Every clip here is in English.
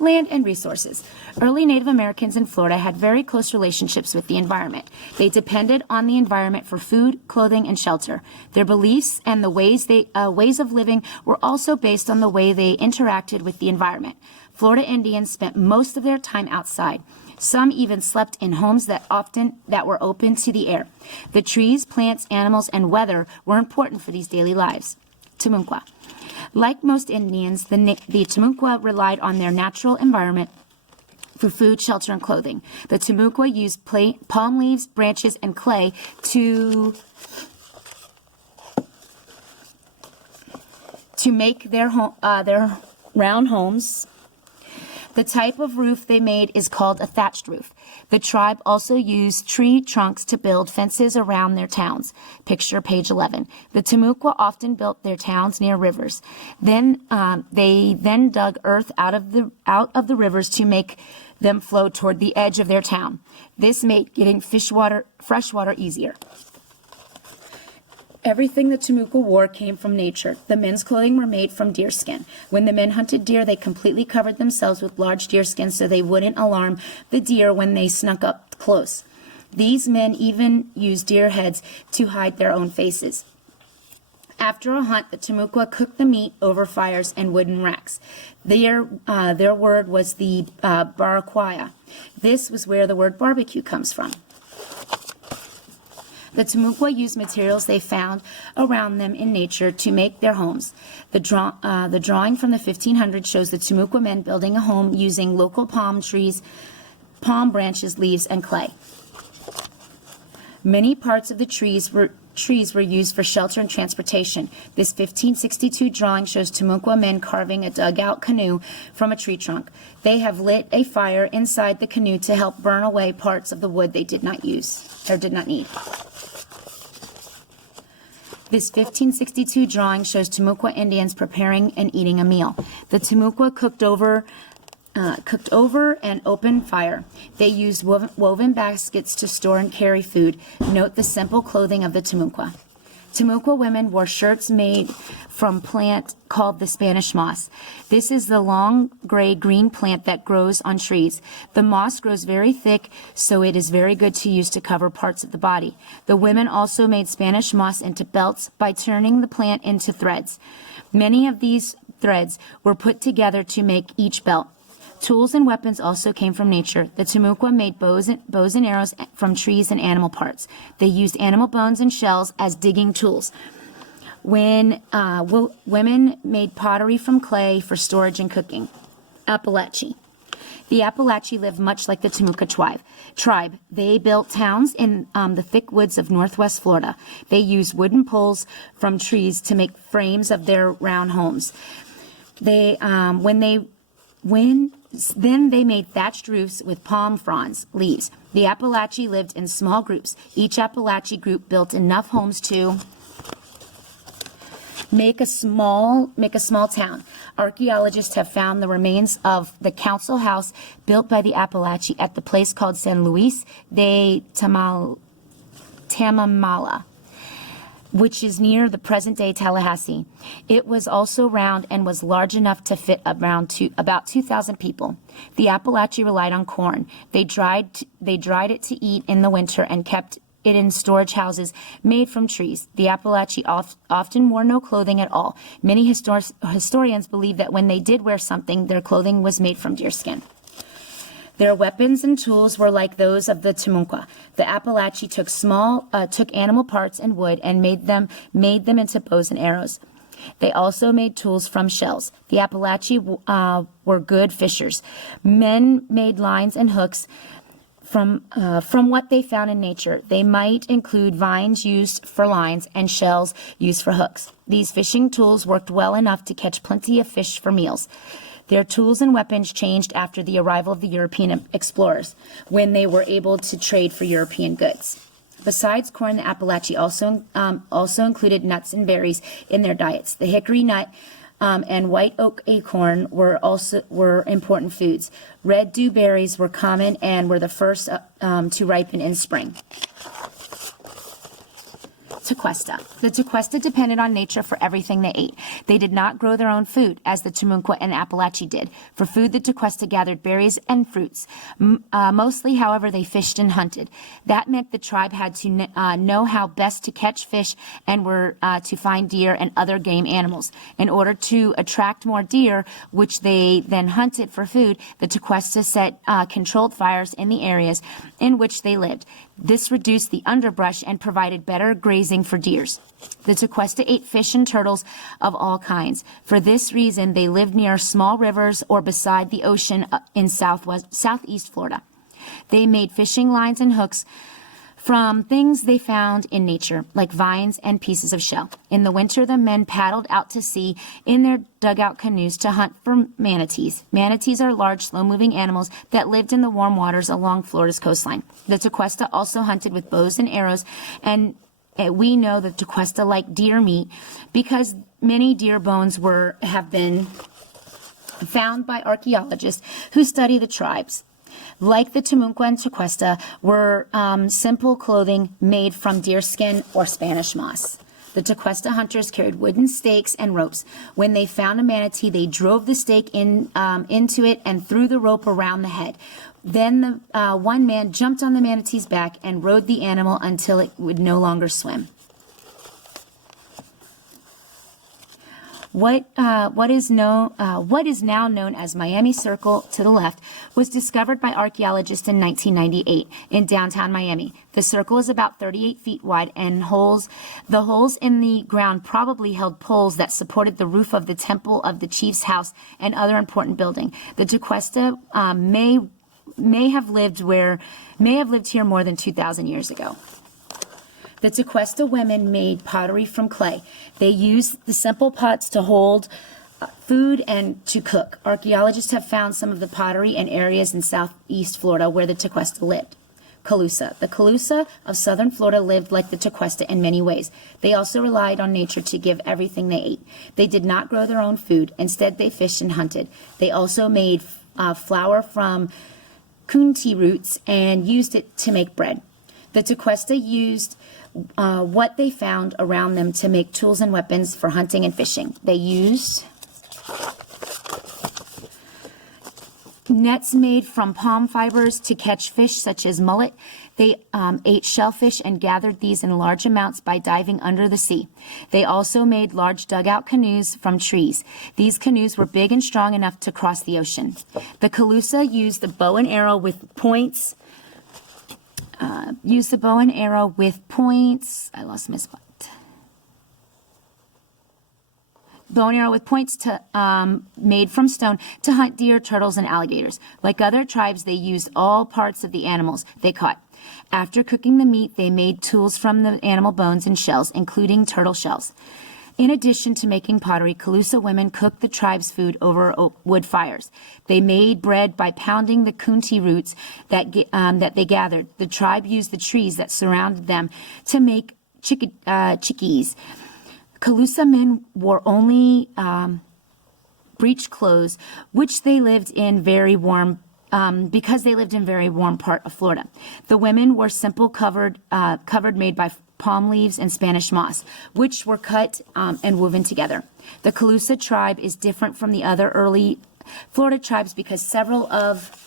Land and resources. Early Native Americans in Florida had very close relationships with the environment. They depended on the environment for food, clothing, and shelter. Their beliefs and the ways of living were also based on the way they interacted with the environment. Florida Indians spent most of their time outside. Some even slept in homes that were open to the air. The trees, plants, animals, and weather were important for these daily lives. Tamakwa. Like most Indians, the Tamakwa relied on their natural environment for food, shelter, and clothing. The Tamakwa used palm leaves, branches, and clay to make their round homes. The type of roof they made is called a thatched roof. The tribe also used tree trunks to build fences around their towns. Picture page 11. The Tamakwa often built their towns near rivers. They dug earth out of the rivers to make them flow toward the edge of their town. This made getting fresh water easier. Everything the Tamakwa wore came from nature. The men's clothing were made from deer skin. When the men hunted deer, they completely covered themselves with large deer skins so they wouldn't alarm the deer when they snuck up close. These men even used deer heads to hide their own faces. After a hunt, the Tamakwa cooked the meat over fires and wooden racks. Their word was the barakwaya. This was where the word barbecue comes from. The Tamakwa used materials they found around them in nature to make their homes. The drawing from the 1500s shows the Tamakwa men building a home using local palm trees, palm branches, leaves, and clay. Many parts of the trees were used for shelter and transportation. This 1562 drawing shows Tamakwa men carving a dugout canoe from a tree trunk. They have lit a fire inside the canoe to help burn away parts of the wood they did not need. This 1562 drawing shows Tamakwa Indians preparing and eating a meal. The Tamakwa cooked over an open fire. They used woven baskets to store and carry food. Note the simple clothing of the Tamakwa. Tamakwa women wore shirts made from plant called the Spanish moss. This is the long gray-green plant that grows on trees. The moss grows very thick, so it is very good to use to cover parts of the body. The women also made Spanish moss into belts by turning the plant into threads. Many of these threads were put together to make each belt. Tools and weapons also came from nature. The Tamakwa made bows and arrows from trees and animal parts. They used animal bones and shells as digging tools. Women made pottery from clay for storage and cooking. Apalachee. The Apalachee lived much like the Tamakwa tribe. They built towns in the thick woods of northwest Florida. They used wooden poles from trees to make frames of their round homes. Then they made thatched roofs with palm fronds, leaves. The Apalachee lived in small groups. Each Apalachee group built enough homes to make a small town. Archaeologists have found the remains of the council house built by the Apalachee at the place called San Luis de Tamamala, which is near the present-day Tallahassee. It was also round and was large enough to fit about 2,000 people. The Apalachee relied on corn. They dried it to eat in the winter and kept it in storage houses made from trees. The Apalachee often wore no clothing at all. Many historians believe that when they did wear something, their clothing was made from deer skin. Their weapons and tools were like those of the Tamakwa. The Apalachee took animal parts and wood and made them into bows and arrows. They also made tools from shells. The Apalachee were good fishers. Men made lines and hooks from what they found in nature. They might include vines used for lines and shells used for hooks. These fishing tools worked well enough to catch plenty of fish for meals. Their tools and weapons changed after the arrival of the European explorers, when they were able to trade for European goods. Besides corn, the Apalachee also included nuts and berries in their diets. The hickory nut and white oak acorn were important foods. Red dewberries were common and were the first to ripen in spring. Tequesta. The Tequesta depended on nature for everything they ate. They did not grow their own food, as the Tamakwa and Apalachee did. For food, the Tequesta gathered berries and fruits. Mostly, however, they fished and hunted. That meant the tribe had to know how best to catch fish and were to find deer and other game animals. In order to attract more deer, which they then hunted for food, the Tequesta set controlled fires in the areas in which they lived. This reduced the underbrush and provided better grazing for deers. The Tequesta ate fish and turtles of all kinds. For this reason, they lived near small rivers or beside the ocean in southeast Florida. They made fishing lines and hooks from things they found in nature, like vines and pieces of shell. In the winter, the men paddled out to sea in their dugout canoes to hunt for manatees. Manatees are large, slow-moving animals that lived in the warm waters along Florida's coastline. The Tequesta also hunted with bows and arrows, and we know that Tequesta liked deer meat because many deer bones have been found by archaeologists who study the tribes. Like the Tamakwa and Tequesta, were simple clothing made from deer skin or Spanish moss. The Tequesta hunters carried wooden stakes and ropes. When they found a manatee, they drove the stake into it and threw the rope around the head. Then one man jumped on the manatee's back and rode the animal until it would no longer swim. What is now known as Miami Circle to the left was discovered by archaeologists in 1998 in downtown Miami. The circle is about 38 feet wide, and the holes in the ground probably held poles that supported the roof of the temple of the chief's house and other important building. The Tequesta may have lived here more than 2,000 years ago. The Tequesta women made pottery from clay. They used the simple pots to hold food and to cook. Archaeologists have found some of the pottery in areas in southeast Florida where the Tequesta lived. Calusa. The Calusa of southern Florida lived like the Tequesta in many ways. They also relied on nature to give everything they ate. They did not grow their own food. Instead, they fished and hunted. They also made flour from kunti roots and used it to make bread. The Tequesta used what they found around them to make tools and weapons for hunting and fishing. They used nets made from palm fibers to catch fish such as mullet. They ate shellfish and gathered these in large amounts by diving under the sea. They also made large dugout canoes from trees. These canoes were big and strong enough to cross the ocean. The Calusa used the bow and arrow with points. I lost my spot. Bow and arrow with points made from stone to hunt deer, turtles, and alligators. Like other tribes, they used all parts of the animals they caught. After cooking the meat, they made tools from the animal bones and shells, including turtle shells. In addition to making pottery, Calusa women cooked the tribe's food over wood fires. They made bread by pounding the kunti roots that they gathered. The tribe used the trees that surrounded them to make chickees. Calusa men wore only breech clothes, which they lived in very warm because they lived in very warm part of Florida. The women wore simple covered made by palm leaves and Spanish moss, which were cut and woven together. The Calusa tribe is different from the other early Florida tribes because several of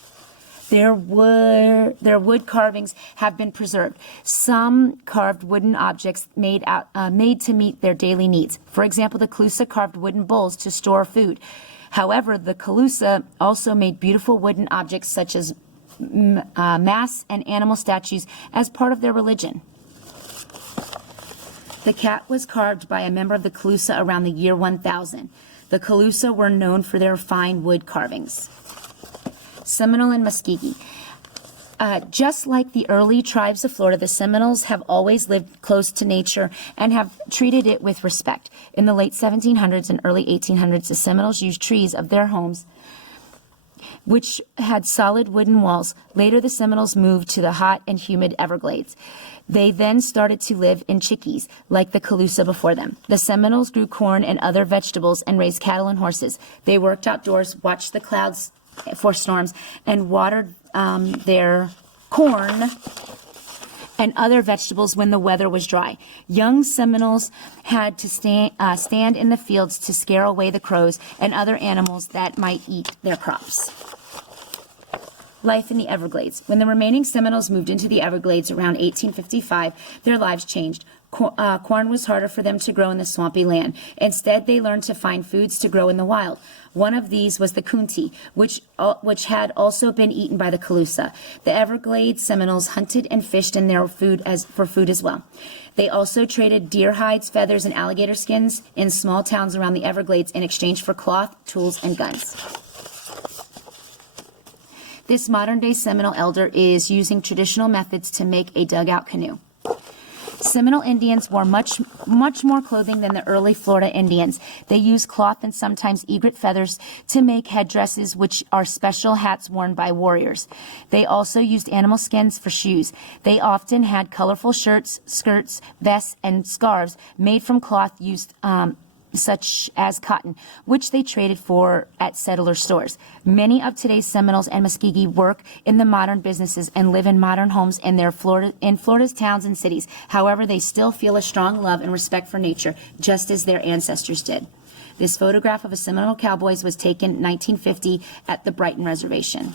their wood carvings have been preserved. Some carved wooden objects made to meet their daily needs. For example, the Calusa carved wooden bowls to store food. However, the Calusa also made beautiful wooden objects such as masks and animal statues as part of their religion. The cat was carved by a member of the Calusa around the year 1000. The Calusa were known for their fine wood carvings. Seminole and Mystique. Just like the early tribes of Florida, the Seminoles have always lived close to nature and have treated it with respect. In the late 1700s and early 1800s, the Seminoles used trees of their homes, which had solid wooden walls. Later, the Seminoles moved to the hot and humid Everglades. They then started to live in chickees, like the Calusa before them. The Seminoles grew corn and other vegetables and raised cattle and horses. They worked outdoors, watched the clouds for storms, and watered their corn and other vegetables when the weather was dry. Young Seminoles had to stand in the fields to scare away the crows and other animals that might eat their crops. Life in the Everglades. When the remaining Seminoles moved into the Everglades around 1855, their lives changed. Corn was harder for them to grow in the swampy land. Instead, they learned to find foods to grow in the wild. One of these was the coontie, which had also been eaten by the Calusa. The Everglades Seminoles hunted and fished in their food for food as well. They also traded deer hides, feathers, and alligator skins in small towns around the Everglades in exchange for cloth, tools, and guns. This modern-day Seminole elder is using traditional methods to make a dugout canoe. Seminole Indians wore much more clothing than the early Florida Indians. They used cloth and sometimes egret feathers to make headdresses, which are special hats worn by warriors. They also used animal skins for shoes. They often had colorful shirts, skirts, vests, and scarves made from cloth used such as cotton, which they traded for at settler stores. Many of today's Seminoles and Muskogee work in the modern businesses and live in modern homes in Florida's towns and cities. However, they still feel a strong love and respect for nature, just as their ancestors did. This photograph of a Seminole Cowboys was taken in 1950 at the Brighton Reservation.